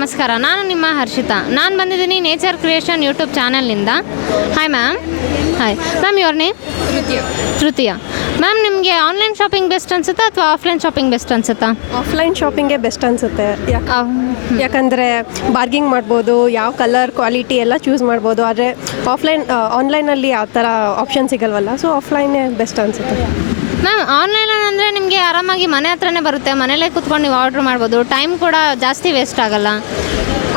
ನಮಸ್ಕಾರ. ನಾನು ನಿಮ್ಮ ಹರ್ಷಿತಾ. ನಾನು ಬಂದಿದ್ದೀನಿ ನೇಚರ್ ಕ್ರಿಯೇಷನ್ ಯೂಟ್ಯೂಬ್ ಚಾನಲ್ನಿಂದ. Hi ma'am. Hi ma'am, your name? Tritiya. Ma'am, ನಿಮಗೆ ಆನ್ಲೈನ್ ಶಾಪಿಂಗ್ ಬೆಸ್ಟ್ ಅನಿಸುತ್ತಾ ಅಥವಾ ಆಫ್ಲೈನ್ ಶಾಪಿಂಗ್ ಬೆಸ್ಟ್ ಅನಿಸುತ್ತಾ? ಆಫ್ಲೈನ್ ಶಾಪಿಂಗೇ ಬೆಸ್ಟ್ ಅನಿಸುತ್ತೆ. ಯಾಕಂದರೆ ಬಾರ್ಗಿಂಗ್ ಮಾಡ್ಬೋದು, ಯಾವ ಕಲರ್ ಕ್ವಾಲಿಟಿ ಎಲ್ಲ ಚೂಸ್ ಮಾಡ್ಬೋದು. ಆದರೆ ಆನ್ಲೈನಲ್ಲಿ ಆ ಥರ ಆಪ್ಷನ್ ಸಿಗಲ್ವಲ್ಲ, ಸೊ ಆಫ್ಲೈನೇ ಬೆಸ್ಟ್ ಅನಿಸುತ್ತೆ. ಮ್ಯಾಮ್, ಆನ್ಲೈನ್ ಅಂದರೆ ನಿಮಗೆ ಆರಾಮಾಗಿ ಮನೆ ಹತ್ರನೇ ಬರುತ್ತೆ, ಮನೇಲೇ ಕೂತ್ಕೊಂಡು ನೀವು ಆರ್ಡ್ರ್ ಮಾಡ್ಬೋದು, ಟೈಮ್ ಕೂಡ ಜಾಸ್ತಿ ವೇಸ್ಟ್ ಆಗಲ್ಲ.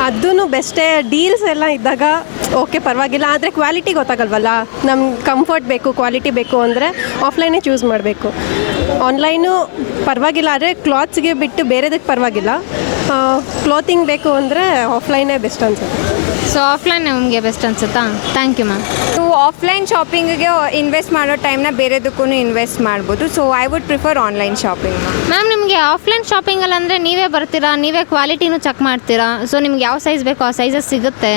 ಅದೂ ಬೆಸ್ಟೇ. ಡೀಲ್ಸ್ ಎಲ್ಲ ಇದ್ದಾಗ ಓಕೆ ಪರವಾಗಿಲ್ಲ, ಆದರೆ ಕ್ವಾಲಿಟಿ ಗೊತ್ತಾಗಲ್ವಲ್ಲ. ನಮ್ಗೆ ಕಂಫರ್ಟ್ ಬೇಕು, ಕ್ವಾಲಿಟಿ ಬೇಕು ಅಂದರೆ ಆಫ್ಲೈನೇ ಚೂಸ್ ಮಾಡಬೇಕು. ಆನ್ಲೈನು ಪರವಾಗಿಲ್ಲ, ಆದರೆ ಕ್ಲಾತ್ಸ್ಗೆ ಬಿಟ್ಟು ಬೇರೆದಕ್ಕೆ ಪರವಾಗಿಲ್ಲ. ಕ್ಲಾತಿಂಗ್ ಬೇಕು ಅಂದರೆ ಆಫ್ಲೈನೇ ಬೆಸ್ಟ್ ಅನ್ಸುತ್ತೆ. ಸೊ ಆಫ್ಲೈನ್ ನಿಮಗೆ ಬೆಸ್ಟ್ ಅನಿಸುತ್ತಾ? Thank you ma'am. ಆಫ್ಲೈನ್ ಶಾಪಿಂಗಿಗೆ ಇನ್ವೆಸ್ಟ್ ಮಾಡೋ ಟೈಮ್ನ ಬೇರೆದಕ್ಕೂ ಇನ್ವೆಸ್ಟ್ ಮಾಡ್ಬೋದು. So I would prefer online shopping. Ma'am, ನಿಮಗೆ ಆಫ್ಲೈನ್ ಶಾಪಿಂಗಲ್ಲಿ ಅಂದರೆ ನೀವೇ ಬರ್ತೀರಾ, ನೀವೇ ಕ್ವಾಲಿಟಿನೂ ಚೆಕ್ ಮಾಡ್ತೀರಾ, ಸೊ ನಿಮ್ಗೆ ಯಾವ ಸೈಜ್ ಬೇಕೋ ಆ ಸೈಜಸ್ ಸಿಗುತ್ತೆ.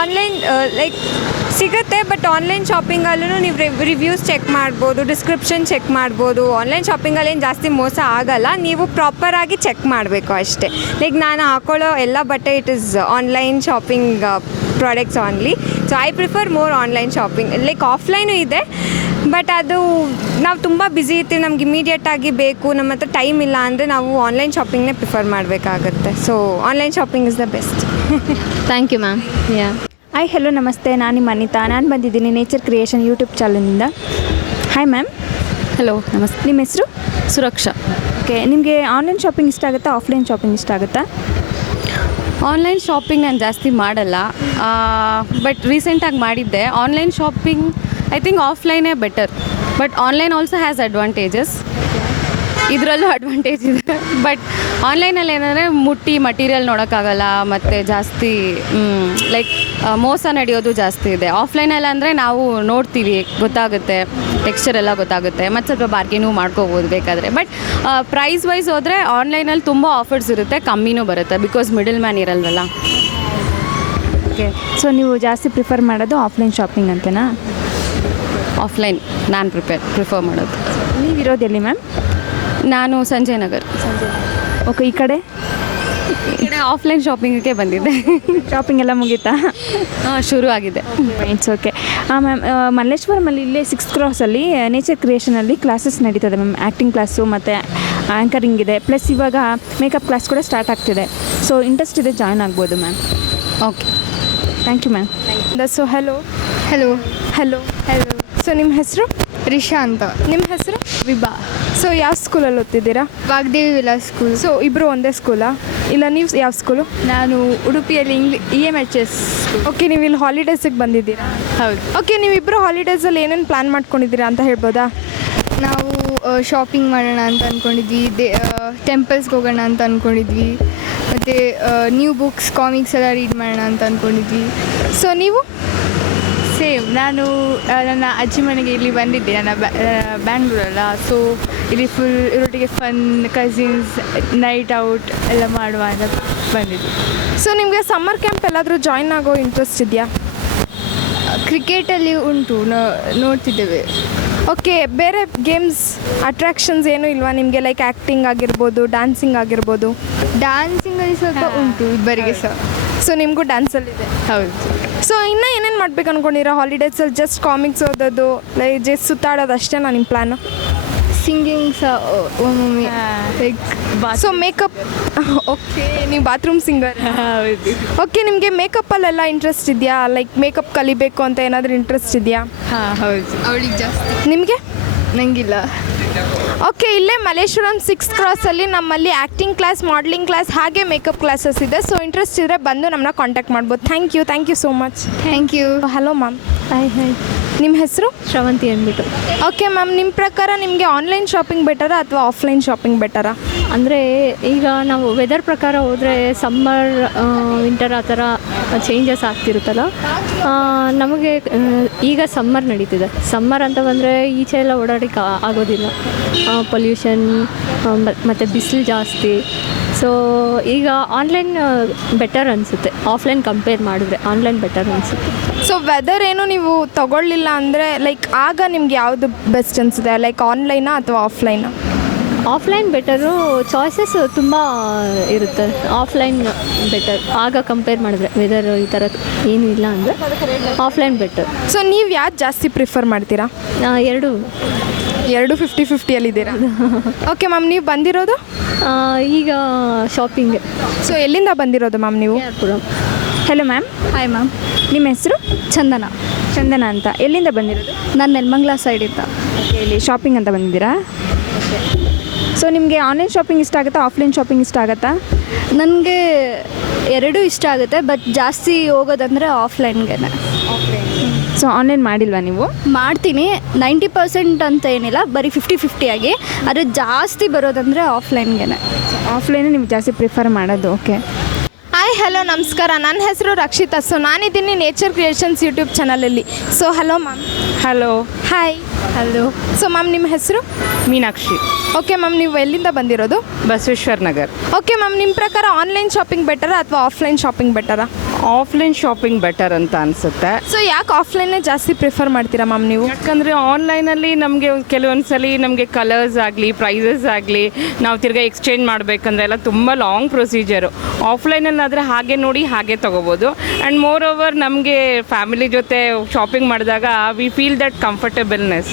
ಆನ್ಲೈನ್ ಲೈಕ್ ಸಿಗುತ್ತೆ, ಬಟ್ ಆನ್ಲೈನ್ ಶಾಪಿಂಗಲ್ಲೂ ನೀವು ರಿವ್ಯೂಸ್ ಚೆಕ್ ಮಾಡ್ಬೋದು, ಡಿಸ್ಕ್ರಿಪ್ಷನ್ ಚೆಕ್ ಮಾಡ್ಬೋದು. ಆನ್ಲೈನ್ ಶಾಪಿಂಗಲ್ಲಿ ಏನು ಜಾಸ್ತಿ ಮೋಸ ಆಗಲ್ಲ, ನೀವು ಪ್ರಾಪರಾಗಿ ಚೆಕ್ ಮಾಡಬೇಕು ಅಷ್ಟೇ. ಲೈಕ್ ನಾನು ಹಾಕೊಳ್ಳೋ ಎಲ್ಲ ಬಟ್ಟೆ it is online shopping products only. So I prefer more online shopping. Like offline ಇದೆ, ಬಟ್ ಅದು ನಾವು ತುಂಬ ಬ್ಯುಸಿ ಇರ್ತೀವಿ, ನಮ್ಗೆ ಇಮಿಡಿಯೇಟಾಗಿ ಬೇಕು, ನಮ್ಮ ಹತ್ರ ಟೈಮ್ ಇಲ್ಲ ಅಂದರೆ ನಾವು ಆನ್ಲೈನ್ ಶಾಪಿಂಗ್ನೇ ಪ್ರಿಫರ್ ಮಾಡಬೇಕಾಗತ್ತೆ. So online shopping is the best. Thank you ma'am. Yeah. Hi, hello, ನಮಸ್ತೆ. ನಾನು ನಿಮ್ಮ ಅನಿತಾ. ನಾನು ಬಂದಿದ್ದೀನಿ ನೇಚರ್ ಕ್ರಿಯೇಷನ್ ಯೂಟ್ಯೂಬ್ ಚಾನಲ್ನಿಂದ. Hi ma'am. ಹಲೋ, ನಮಸ್ತೆ. ನಿಮ್ಮ ಹೆಸರು? ಸುರಕ್ಷಾ. ಓಕೆ, ನಿಮಗೆ ಆನ್ಲೈನ್ ಶಾಪಿಂಗ್ ಇಷ್ಟ ಆಗುತ್ತಾ, ಆಫ್ಲೈನ್ ಶಾಪಿಂಗ್ ಇಷ್ಟ ಆಗುತ್ತಾ? ಆನ್ಲೈನ್ ಶಾಪಿಂಗ್ ನಾನು ಜಾಸ್ತಿ ಮಾಡಲ್ಲ, ಬಟ್ ರೀಸೆಂಟಾಗಿ ಮಾಡಿದ್ದೆ. ಆನ್ಲೈನ್ ಶಾಪಿಂಗ್ ಐ ಥಿಂಕ್ ಆಫ್ಲೈನೇ better, but online also has advantages. ಇದರಲ್ಲೂ ಅಡ್ವಾಂಟೇಜ್ ಇದೆ, ಬಟ್ ಆನ್ಲೈನಲ್ಲಿ ಏನಂದರೆ ಮುಟ್ಟಿ ಮಟೀರಿಯಲ್ ನೋಡೋಕ್ಕಾಗಲ್ಲ, ಮತ್ತು ಜಾಸ್ತಿ ಲೈಕ್ ಮೋಸ ನಡೆಯೋದು ಜಾಸ್ತಿ ಇದೆ. ಆಫ್ಲೈನಲ್ಲಿ ಅಂದರೆ ನಾವು ನೋಡ್ತೀವಿ, ಗೊತ್ತಾಗುತ್ತೆ, ಟೆಕ್ಸ್ಚರ್ ಎಲ್ಲ ಗೊತ್ತಾಗುತ್ತೆ, ಮತ್ತು ಸ್ವಲ್ಪ ಬಾರ್ಗೇನೂ ಮಾಡ್ಕೋಬೋದು ಬೇಕಾದರೆ. ಬಟ್ ಪ್ರೈಸ್ ವೈಸ್ ಹೋದರೆ ಆನ್ಲೈನಲ್ಲಿ ತುಂಬ ಆಫರ್ಸ್ ಇರುತ್ತೆ, ಕಮ್ಮಿನೂ ಬರುತ್ತೆ, ಬಿಕಾಸ್ ಮಿಡಲ್ ಮ್ಯಾನ್ ಇರಲ್ವಲ್ಲ. ಓಕೆ, ಸೊ ನೀವು ಜಾಸ್ತಿ ಪ್ರಿಫರ್ ಮಾಡೋದು ಆಫ್ಲೈನ್ ಶಾಪಿಂಗ್ ಅಂತನಾ? ಆಫ್ಲೈನ್ ನಾನು ಪ್ರಿಫರ್ ಮಾಡೋದು. ನೀವಿರೋದೆಲ್ಲಿ ಮ್ಯಾಮ್? ನಾನು ಸಂಜಯ್ ನಗರ್. ಓಕೆ, ಈ ಕಡೆ ಆಫ್ಲೈನ್ ಶಾಪಿಂಗಿಗೆ ಬಂದಿದ್ದೆ. ಶಾಪಿಂಗ್ ಎಲ್ಲ ಮುಗೀತಾ? ಶುರು ಆಗಿದೆ. It's okay. ಮ್ಯಾಮ್, ಮಲ್ಲೇಶ್ವರಮಲ್ಲಿ ಇಲ್ಲೇ 6th ಕ್ರಾಸಲ್ಲಿ ನೇಚರ್ ಕ್ರಿಯೇಷನಲ್ಲಿ ಕ್ಲಾಸಸ್ ನಡೀತದೆ ಮ್ಯಾಮ್. ಆ್ಯಕ್ಟಿಂಗ್ ಕ್ಲಾಸು ಮತ್ತು ಆ್ಯಂಕರಿಂಗ್ ಇದೆ, ಪ್ಲಸ್ ಇವಾಗ ಮೇಕಪ್ ಕ್ಲಾಸ್ ಕೂಡ ಸ್ಟಾರ್ಟ್ ಆಗ್ತಿದೆ. ಸೊ ಇಂಟ್ರೆಸ್ಟ್ ಇದೆ, ಜಾಯ್ನ್ ಆಗ್ಬೋದು ma'am. Okay, thank you ma'am. So hello. Hello. Hello. So ನಿಮ್ಮ ಹೆಸರು? ರಿಷಾ ಅಂತ. ನಿಮ್ಮ ಹೆಸರು? ವಿಭಾ. ಸೊ ಯಾವ ಸ್ಕೂಲಲ್ಲಿ ಓದ್ತಿದ್ದೀರಾ? ವಾಗ್ದೇವಿ ವಿಲಾಸ್ ಸ್ಕೂಲ್. ಸೊ ಇಬ್ಬರು ಒಂದೇ ಸ್ಕೂಲಾ, ಇಲ್ಲ ನೀವು ಯಾವ ಸ್ಕೂಲು? ನಾನು ಉಡುಪಿಯಲ್ಲಿ EMHS ಸ್ಕೂಲ್. ಓಕೆ, ನೀವು ಇಲ್ಲಿ ಹಾಲಿಡೇಸಿಗೆ ಬಂದಿದ್ದೀರಾ? ಹೌದು. ಓಕೆ, ನೀವಿಬ್ಬರು ಹಾಲಿಡೇಸಲ್ಲಿ ಏನೇನು ಪ್ಲ್ಯಾನ್ ಮಾಡ್ಕೊಂಡಿದ್ದೀರಾ ಅಂತ ಹೇಳ್ಬೋದಾ? ನಾವು ಶಾಪಿಂಗ್ ಮಾಡೋಣ ಅಂತ ಅಂದ್ಕೊಂಡಿದ್ವಿ, ಟೆಂಪಲ್ಸ್ಗೆ ಹೋಗೋಣ ಅಂತ ಅಂದ್ಕೊಂಡಿದ್ವಿ, ಮತ್ತು ನ್ಯೂ ಬುಕ್ಸ್ ಕಾಮಿಕ್ಸ್ ಎಲ್ಲ ರೀಡ್ ಮಾಡೋಣ ಅಂತ ಅಂದ್ಕೊಂಡಿದ್ವಿ. ಸೊ ನೀವು? ಸೇಮ್, ನಾನು ನನ್ನ ಅಜ್ಜಿ ಮನೆಗೆ ಇಲ್ಲಿ ಬಂದಿದ್ದೆ, ನನ್ನ ಬ್ಯಾಂಗ್ಳೂರಲ್ಲ. ಸೊ ಇಲ್ಲಿ ಫುಲ್ ಇವರೊಟ್ಟಿಗೆ ಫನ್, ಕಸಿನ್ಸ್, ನೈಟ್ ಔಟ್ ಎಲ್ಲ ಮಾಡುವ ಅಂತ ಬಂದಿದ್ದೆ. ಸೊ ನಿಮಗೆ ಸಮ್ಮರ್ ಕ್ಯಾಂಪ್ ಎಲ್ಲಾದರೂ ಜಾಯ್ನ್ ಆಗೋ ಇಂಟ್ರೆಸ್ಟ್ ಇದೆಯಾ? ಕ್ರಿಕೆಟಲ್ಲಿ ಉಂಟು, ನೋಡ್ತಿದ್ದೇವೆ. ಓಕೆ, ಬೇರೆ ಗೇಮ್ಸ್ ಅಟ್ರಾಕ್ಷನ್ಸ್ ಏನೂ ಇಲ್ವಾ ನಿಮಗೆ? ಲೈಕ್ ಆ್ಯಕ್ಟಿಂಗ್ ಆಗಿರ್ಬೋದು, ಡ್ಯಾನ್ಸಿಂಗ್ ಆಗಿರ್ಬೋದು? ಡ್ಯಾನ್ಸಿಂಗಲ್ಲಿ ಸ್ವಲ್ಪ ಉಂಟು ಇಬ್ಬರಿಗೆ ಸಹ. ಸೊ ನಿಮಗೂ ಡ್ಯಾನ್ಸಲ್ಲಿದೆ? ಹೌದು. ಸೊ ಇನ್ನೂ ಏನೇನು ಮಾಡ್ಬೇಕು ಅಂದ್ಕೊಂಡಿರೋ ಹಾಲಿಡೇಸಲ್ಲಿ? ಜಸ್ಟ್ ಕಾಮಿಕ್ಸ್ ಓದೋದು, ಲೈಕ್ ಜಸ್ಟ್ ಸುತ್ತಾಡೋದು ಅಷ್ಟೇ ನಿಮ್ಮ ಪ್ಲ್ಯಾನು? ಸಿಂಗಿಂಗ್ ಸಹ ಒಮ್ಮೊಮ್ಮೆ, ಲೈಕ್ ಸೊ ಮೇಕಪ್. ಓಕೆ, ನೀವು ಬಾತ್ರೂಮ್ ಸಿಂಗರ್? ಹೌದು. ಓಕೆ, ನಿಮಗೆ ಮೇಕಪ್ಪಲ್ಲೆಲ್ಲ ಇಂಟ್ರೆಸ್ಟ್ ಇದೆಯಾ? ಲೈಕ್ ಮೇಕಪ್ ಕಲಿಬೇಕು ಅಂತ ಏನಾದರೂ ಇಂಟ್ರೆಸ್ಟ್ ಇದೆಯಾ? ಹಾಂ, ಹೌದು. ಅವಳಿಗೆ ಜಾಸ್ತಿ, ನಿಮಗೆ? ನನಗಿಲ್ಲ. ಓಕೆ, ಇಲ್ಲೇ ಮಲ್ಲೇಶ್ವರಂ 6th ಕ್ರಾಸಲ್ಲಿ ನಮ್ಮಲ್ಲಿ ಆ್ಯಕ್ಟಿಂಗ್ ಕ್ಲಾಸ್, ಮಾಡಲಿಂಗ್ ಕ್ಲಾಸ್, ಹಾಗೆ ಮೇಕಪ್ ಕ್ಲಾಸಸ್ ಇದೆ. ಸೊ ಇಂಟ್ರೆಸ್ಟ್ ಇದ್ದರೆ ಬಂದು ನಮ್ಮನ್ನ ಕಾಂಟ್ಯಾಕ್ಟ್ ಮಾಡ್ಬೋದು. Thank you so much. Thank you. Hello ma'am. Hi. ನಿಮ್ಮ ಹೆಸರು? ಶ್ರವಂತಿ ಅಂದ್ಬಿಟ್ಟು. ಓಕೆ ಮ್ಯಾಮ್, ನಿಮ್ಮ ಪ್ರಕಾರ ನಿಮಗೆ ಆನ್ಲೈನ್ ಶಾಪಿಂಗ್ ಬೆಟರಾ ಅಥವಾ ಆಫ್ಲೈನ್ ಶಾಪಿಂಗ್ ಬೆಟರಾ? ಅಂದರೆ ಈಗ ನಾವು ವೆದರ್ ಪ್ರಕಾರ ಹೋದರೆ ಸಮ್ಮರ್, ವಿಂಟರ್ ಆ ಥರ ಚೇಂಜಸ್ ಆಗ್ತಿರುತ್ತಲ್ಲ. ನಮಗೆ ಈಗ ಸಮ್ಮರ್ ನಡೀತಿದೆ. ಸಮ್ಮರ್ ಅಂತ ಬಂದರೆ ಈಚೆ ಎಲ್ಲ ಓಡಾಡೋಕ್ಕೆ ಆಗೋದಿಲ್ಲ, ಪೊಲ್ಯೂಷನ್ ಮತ್ತು ಬಿಸಿಲು ಜಾಸ್ತಿ. ಸೊ ಈಗ ಆನ್ಲೈನ್ ಬೆಟರ್ ಅನಿಸುತ್ತೆ, ಆಫ್ಲೈನ್ ಕಂಪೇರ್ ಮಾಡಿದ್ರೆ ಆನ್ಲೈನ್ ಬೆಟರ್ ಅನಿಸುತ್ತೆ. ಸೊ ವೆದರ್ ಏನು ನೀವು ತೊಗೊಳ್ಳಿಲ್ಲ ಅಂದರೆ ಲೈಕ್ ಆಗ ನಿಮ್ಗೆ ಯಾವುದು ಬೆಸ್ಟ್ ಅನಿಸುತ್ತೆ? ಲೈಕ್ ಆನ್ಲೈನಾ ಅಥವಾ ಆಫ್ಲೈನಾ? ಆಫ್ಲೈನ್ ಬೆಟರು, ಚಾಯ್ಸಸ್ ತುಂಬ ಇರುತ್ತೆ. ಆಫ್ಲೈನ್ ಬೆಟರ್ ಆಗ ಕಂಪೇರ್ ಮಾಡಿದ್ರೆ. ವೆದರ್ ಈ ಥರ ಏನೂ ಇಲ್ಲ ಅಂದರೆ ಆಫ್ಲೈನ್ ಬೆಟರ್. ಸೊ ನೀವು ಯಾವ್ದು ಜಾಸ್ತಿ ಪ್ರಿಫರ್ ಮಾಡ್ತೀರಾ? ಎರಡು 50-50ಯಲ್ಲಿದ್ದೀರಾ? ಓಕೆ ಮ್ಯಾಮ್, ನೀವು ಬಂದಿರೋದು ಈಗ ಶಾಪಿಂಗ್ ಸೊ ಎಲ್ಲಿಂದ ಬಂದಿರೋದು ಮ್ಯಾಮ್ ನೀವು? Puram. Hello ma'am. Hi ma'am. ನಿಮ್ಮ ಹೆಸರು? ಚಂದನ. ಚಂದನ ಅಂತ. ಎಲ್ಲಿಂದ ಬಂದಿರೋದು? ನಾನು ನೆಲಮಂಗಲ ಸೈಡಿಂದ. ಓಕೆ, ಇಲ್ಲಿ ಶಾಪಿಂಗ್ ಅಂತ ಬಂದಿದ್ದೀರಾ? ಸೊ ನಿಮಗೆ ಆನ್ಲೈನ್ ಶಾಪಿಂಗ್ ಇಷ್ಟ ಆಗುತ್ತಾ, ಆಫ್ಲೈನ್ ಶಾಪಿಂಗ್ ಇಷ್ಟ ಆಗುತ್ತಾ? ನನಗೆ ಎರಡೂ ಇಷ್ಟ ಆಗುತ್ತೆ, ಬಟ್ ಜಾಸ್ತಿ ಹೋಗೋದಂದರೆ ಆಫ್ಲೈನ್ಗೆ. ಸೊ ಆನ್ಲೈನ್ ಮಾಡಿಲ್ವಾ ನೀವು? ಮಾಡ್ತೀನಿ 90% ಅಂತ ಏನಿಲ್ಲ, ಬರೀ 50-50 ಆಗಿ. ಆದರೆ ಜಾಸ್ತಿ ಬರೋದಂದರೆ ಆಫ್ಲೈನ್ಗೆ. ಆಫ್ಲೈನೇ ನೀವು ಜಾಸ್ತಿ ಪ್ರಿಫರ್ ಮಾಡೋದು. ಓಕೆ. ಹಾಯ್ ಹಲೋ ನಮಸ್ಕಾರ. ನನ್ನ ಹೆಸರು ರಕ್ಷಿತಾ. ಸೊ ನಾನಿದ್ದೀನಿ ನೇಚರ್ ಕ್ರಿಯೇಷನ್ಸ್ ಯೂಟ್ಯೂಬ್ ಚಾನಲಲ್ಲಿ. So hello ma'am. Hello. Hi. Hello. So ma'am, ನಿಮ್ಮ ಹೆಸರು? ಮೀನಾಕ್ಷಿ. ಓಕೆ ಮ್ಯಾಮ್, ನೀವು ಎಲ್ಲಿಂದ ಬಂದಿರೋದು? ಬಸವೇಶ್ವರ ನಗರ್. ಓಕೆ ಮ್ಯಾಮ್, ನಿಮ್ಮ ಪ್ರಕಾರ ಆನ್ಲೈನ್ ಶಾಪಿಂಗ್ ಬೆಟರಾ ಅಥವಾ ಆಫ್ಲೈನ್ ಶಾಪಿಂಗ್ ಬೆಟರಾ? ಆಫ್ಲೈನ್ ಶಾಪಿಂಗ್ ಬೆಟರ್ ಅಂತ ಅನಿಸುತ್ತೆ. ಸೊ ಯಾಕೆ ಆಫ್ಲೈನೇ ಜಾಸ್ತಿ ಪ್ರಿಫರ್ ಮಾಡ್ತೀರಾ ಮ್ಯಾಮ್ ನೀವು? ಯಾಕಂದರೆ ಆನ್ಲೈನಲ್ಲಿ ನಮಗೆ ಕೆಲವೊಂದು ಸಲ ನಮಗೆ ಕಲರ್ಸ್ ಆಗಲಿ ಪ್ರೈಸಸ್ ಆಗಲಿ ನಾವು ತಿರ್ಗಾ ಎಕ್ಸ್ಚೇಂಜ್ ಮಾಡಬೇಕಂದ್ರೆ ಎಲ್ಲ ತುಂಬ ಲಾಂಗ್ ಪ್ರೊಸೀಜರು. ಆಫ್ಲೈನಲ್ಲಿ ಆದರೆ ಹಾಗೆ ನೋಡಿ ಹಾಗೆ ತೊಗೋಬೋದು. ಆ್ಯಂಡ್ ಮೋರ್ ಓವರ್ ನಮಗೆ ಫ್ಯಾಮಿಲಿ ಜೊತೆ ಶಾಪಿಂಗ್ ಮಾಡಿದಾಗ ವಿ ಫೀಲ್ ದಟ್ ಕಂಫರ್ಟೇಬಲ್ನೆಸ್.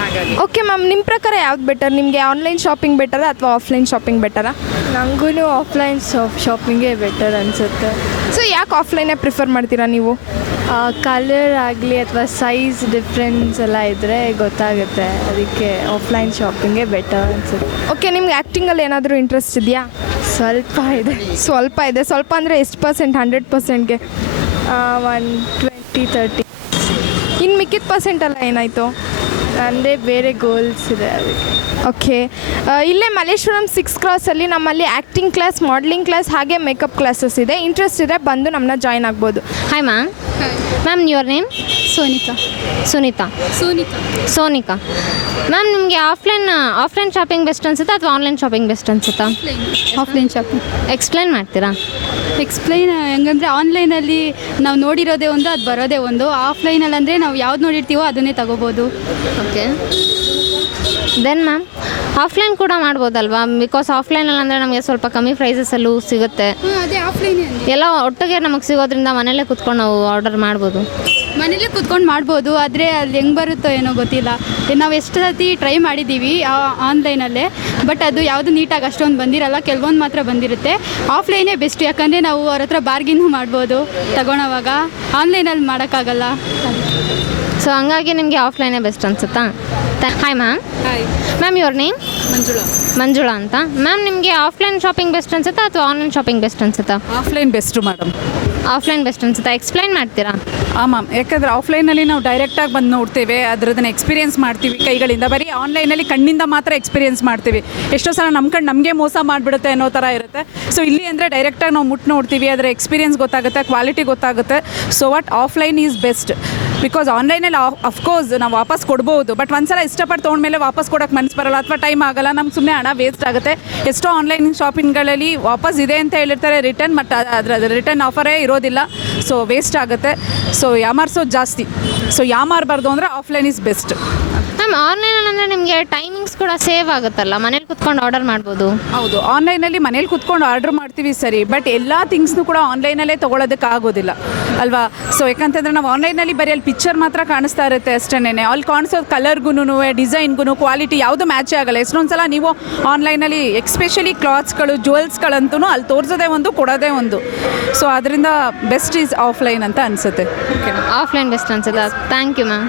ಹಾಗಾಗಿ ಓಕೆ ಮ್ಯಾಮ್, ನಿಮ್ಮ ಪ್ರಕಾರ ಯಾವ್ದು ಬೆಟರ್? ನಿಮಗೆ ಆನ್ಲೈನ್ ಶಾಪಿಂಗ್ ಬೆಟರಾ ಅಥವಾ ಆಫ್ಲೈನ್ ಶಾಪಿಂಗ್ ಬೆಟರಾ? ನನಗೂ ಆಫ್ಲೈನ್ ಶಾಪಿಂಗೇ ಬೆಟರ್ ಅನಿಸುತ್ತೆ. ಸೊ ಯಾಕೆ ಆಫ್ಲೈನೇ ಪ್ರಿಫರ್ ಮಾಡ್ತೀರಾ ನೀವು? ಕಲರ್ ಆಗಲಿ ಅಥವಾ ಸೈಜ್ ಡಿಫ್ರೆನ್ಸ್ ಎಲ್ಲ ಇದ್ದರೆ ಗೊತ್ತಾಗುತ್ತೆ, ಅದಕ್ಕೆ ಆಫ್ಲೈನ್ ಶಾಪಿಂಗೇ ಬೆಟರ್ ಅನಿಸುತ್ತೆ. ಓಕೆ, ನಿಮ್ಗೆ ಆ್ಯಕ್ಟಿಂಗಲ್ಲಿ ಏನಾದರೂ ಇಂಟ್ರೆಸ್ಟ್ ಇದೆಯಾ? ಸ್ವಲ್ಪ ಇದೆ. ಸ್ವಲ್ಪ ಇದೆ. ಸ್ವಲ್ಪ ಅಂದರೆ ಎಷ್ಟು ಪರ್ಸೆಂಟ್? 100%ಗೆ 20-30. ಇನ್ನು ಮಿಕ್ಕಿದ ಪರ್ಸೆಂಟ್ ಎಲ್ಲ ಏನಾಯಿತು? ಅಂದರೆ ಬೇರೆ ಗೋಲ್ಸ್ ಇದೆ ಅದಕ್ಕೆ. ಓಕೆ, ಇಲ್ಲೇ ಮಲ್ಲೇಶ್ವರಂ 6 ಕ್ರಾಸಲ್ಲಿ ನಮ್ಮಲ್ಲಿ ಆ್ಯಕ್ಟಿಂಗ್ ಕ್ಲಾಸ್, ಮಾಡಲಿಂಗ್ ಕ್ಲಾಸ್ ಹಾಗೆ ಮೇಕಪ್ ಕ್ಲಾಸಸ್ ಇದೆ. ಇಂಟ್ರೆಸ್ಟ್ ಇದೆ ಬಂದು ನಮ್ಮನ್ನ ಜಾಯ್ನ್ ಆಗ್ಬೋದು. Hi ma'am. Ma'am, your name? Sonika. Sonika. Ma'am, ನಿಮಗೆ ಆಫ್ಲೈನ್ ಶಾಪಿಂಗ್ ಬೆಸ್ಟ್ ಅನಿಸುತ್ತಾ ಅಥವಾ ಆನ್ಲೈನ್ ಶಾಪಿಂಗ್ ಬೆಸ್ಟ್ ಅನಿಸುತ್ತಾ? Offline shopping. ಎಕ್ಸ್ಪ್ಲೈನ್ ಮಾಡ್ತೀರಾ? ಎಕ್ಸ್ಪ್ಲೈನ್ ಹೆಂಗಂದರೆ ಆನ್ಲೈನಲ್ಲಿ ನಾವು ನೋಡಿರೋದೇ ಒಂದು, ಅದು ಬರೋದೇ ಒಂದು. ಆಫ್ಲೈನಲ್ಲಿ ಅಂದರೆ ನಾವು ಯಾವ್ದು ನೋಡಿರ್ತೀವೋ ಅದನ್ನೇ ತಗೋಬೋದು. ಓಕೆ. ದೆನ್ ಮ್ಯಾಮ್, ಆಫ್ಲೈನ್ ಕೂಡ ಮಾಡ್ಬೋದಲ್ವಾ? ಬಿಕಾಸ್ ಆಫ್ಲೈನಲ್ಲಿ ಅಂದರೆ ನಮಗೆ ಸ್ವಲ್ಪ ಕಮ್ಮಿ ಪ್ರೈಸಸಲ್ಲೂ ಸಿಗುತ್ತೆ. ಅದೇ ಆಫ್ಲೈನೇ ಎಲ್ಲ ಒಟ್ಟಿಗೆ ನಮಗೆ ಸಿಗೋದ್ರಿಂದ ಮನೇಲೇ ಕೂತ್ಕೊಂಡು ನಾವು ಆರ್ಡರ್ ಮಾಡ್ಬೋದು. ಮನೇಲೇ ಕೂತ್ಕೊಂಡು ಮಾಡ್ಬೋದು, ಆದರೆ ಅಲ್ಲಿ ಹೆಂಗೆ ಬರುತ್ತೋ ಏನೋ ಗೊತ್ತಿಲ್ಲ. ನಾವು ಎಷ್ಟು ಸರ್ತಿ ಟ್ರೈ ಮಾಡಿದ್ದೀವಿ ಆನ್ಲೈನಲ್ಲೇ, ಬಟ್ ಅದು ಯಾವುದು ನೀಟಾಗಿ ಅಷ್ಟೊಂದು ಬಂದಿರಲ್ಲ, ಕೆಲವೊಂದು ಮಾತ್ರ ಬಂದಿರುತ್ತೆ. ಆಫ್ಲೈನೇ ಬೆಸ್ಟ್, ಯಾಕಂದರೆ ನಾವು ಅವ್ರ ಹತ್ರ ಬಾರ್ಗಿನ್ನು ಮಾಡ್ಬೋದು ತಗೊಳೋವಾಗ. ಆನ್ಲೈನಲ್ಲಿ ಮಾಡೋಕ್ಕಾಗಲ್ಲ. ಸೊ ಹಂಗಾಗಿ ನಿಮಗೆ ಆಫ್ಲೈನೇ ಬೆಸ್ಟ್ ಅನಿಸುತ್ತಾ? Hi ma'am. Ma'am, your name? Manjula ಅಂತ. ಮ್ಯಾಮ್, ನಿಮಗೆ ಆಫ್ಲೈನ್ ಶಾಪಿಂಗ್ ಬೆಸ್ಟ್ ಅನಿಸುತ್ತಾ ಅಥವಾ ಆನ್ಲೈನ್ ಶಾಪಿಂಗ್ ಬೆಸ್ಟ್ ಅನಿಸುತ್ತಾ? Offline best madam. Offline best ಅನಿಸುತ್ತಾ? ಎಕ್ಸ್ಪ್ಲೈನ್ ಮಾಡ್ತೀರಾ? ಹಾಂ ಮ್ಯಾಮ್, ಯಾಕಂದರೆ ಆಫ್ಲೈನಲ್ಲಿ ನಾವು ಡೈರೆಕ್ಟಾಗಿ ಬಂದು ನೋಡ್ತೇವೆ, ಅದರದನ್ನು ಎಕ್ಸ್ಪೀರಿಯೆನ್ಸ್ ಮಾಡ್ತೀವಿ ಕೈಗಳಿಂದ. ಬರೀ ಆನ್ಲೈನಲ್ಲಿ ಕಣ್ಣಿಂದ ಮಾತ್ರ ಎಕ್ಸ್ಪೀರಿಯೆನ್ಸ್ ಮಾಡ್ತೀವಿ. ಎಷ್ಟೋ ಸಲ ನಮ್ಮ ಕಣ್ಣು ನಮಗೆ ಮೋಸ ಮಾಡಿಬಿಡುತ್ತೆ ಅನ್ನೋ ಥರ ಇರುತ್ತೆ. ಸೊ ಇಲ್ಲಿ ಅಂದರೆ ಡೈರೆಕ್ಟಾಗಿ ನಾವು ಮುಟ್ಟು ನೋಡ್ತೀವಿ, ಅದರ ಎಕ್ಸ್ಪೀರಿಯೆನ್ಸ್ ಗೊತ್ತಾಗುತ್ತೆ, ಕ್ವಾಲಿಟಿ ಗೊತ್ತಾಗುತ್ತೆ. So what offline is best. Because ಆನ್ಲೈನಲ್ಲಿ ಅಫ್ಕೋರ್ಸ್ ನಾವು ವಾಪಸ್ ಕೊಡ್ಬೋದು, ಬಟ್ ಒಂದ್ಸಲ ಇಷ್ಟಪಟ್ಟು ತೊಗೊಂಡ್ಮೇಲೆ ವಾಪಸ್ ಕೊಡೋಕ್ಕೆ ಮನಸ್ಸು ಬರಲ್ಲ ಅಥವಾ ಟೈಮ್ ಆಗಲ್ಲ, ನಮ್ಗೆ ಸುಮ್ಮನೆ ಹಣ ವೇಸ್ಟ್ ಆಗುತ್ತೆ. ಎಷ್ಟೋ ಆನ್ಲೈನ್ ಶಾಪಿಂಗ್ಗಳಲ್ಲಿ ವಾಪಸ್ ಇದೆ ಅಂತ ಹೇಳಿರ್ತಾರೆ ರಿಟರ್ನ್, ಬಟ್ ಅದರ ರಿಟರ್ನ್ ಆಫರೇ ಇರೋದಿಲ್ಲ. ಸೊ ವೇಸ್ಟ್ ಆಗುತ್ತೆ. ಸೊ ಯಾಮಾರ್ಸೋದು ಜಾಸ್ತಿ. ಸೊ ಯಾಮಾರಬಾರ್ದು ಅಂದರೆ ಆಫ್ಲೈನ್ ಈಸ್ ಬೆಸ್ಟ್. ಮ್ಯಾಮ್, ಆನ್ಲೈನಲ್ಲಿ ಅಂದರೆ ನಿಮಗೆ ಟೈಮಿಂಗ್ಸ್ ಕೂಡ ಸೇವ್ ಆಗುತ್ತಲ್ಲ, ಮನೇಲಿ ಕುತ್ಕೊಂಡು ಆರ್ಡರ್ ಮಾಡ್ಬೋದು. ಹೌದು, ಆನ್ಲೈನಲ್ಲಿ ಮನೇಲಿ ಕುತ್ಕೊಂಡು ಆರ್ಡ್ರ್ ಮಾಡ್ತೀವಿ ಸರಿ, ಬಟ್ ಎಲ್ಲ ಥಿಂಗ್ಸ್ನು ಕೂಡ ಆನ್ಲೈನಲ್ಲೇ ತೊಗೊಳೋದಕ್ಕೆ ಆಗೋದಿಲ್ಲ ಅಲ್ವಾ? ಸೊ ಯಾಕಂತಂದರೆ ನಾವು ಆನ್ಲೈನಲ್ಲಿ ಬರೀ ಅಲ್ಲಿ ಪಿಕ್ಚರ್ ಮಾತ್ರ ಕಾಣಿಸ್ತಾ ಇರುತ್ತೆ ಅಷ್ಟೇನೆ. ಅಲ್ಲಿ ಕಾಣಿಸೋದು ಕಲರ್ಗೂ ಡಿಸೈನ್ಗೂ ಕ್ವಾಲಿಟಿ ಯಾವುದು ಮ್ಯಾಚೇ ಆಗಲ್ಲ. ಎಷ್ಟೊಂದು ಸಲ ನೀವು ಆನ್ಲೈನಲ್ಲಿ ಎಕ್ಸ್ಪೆಷಲಿ ಕ್ಲಾತ್ಸ್ಗಳು, ಜ್ಯುವೆಲ್ಸ್ಗಳಂತೂ ಅಲ್ಲಿ ತೋರಿಸೋದೇ ಒಂದು, ಕೊಡೋದೇ ಒಂದು. ಸೊ ಅದರಿಂದ ಬೆಸ್ಟ್ ಈಸ್ ಆಫ್ಲೈನ್ ಅಂತ ಅನಿಸುತ್ತೆ. ಆಫ್ಲೈನ್ ಬೆಸ್ಟ್ ಅನ್ಸುತ್ತಾ? Thank you ma'am.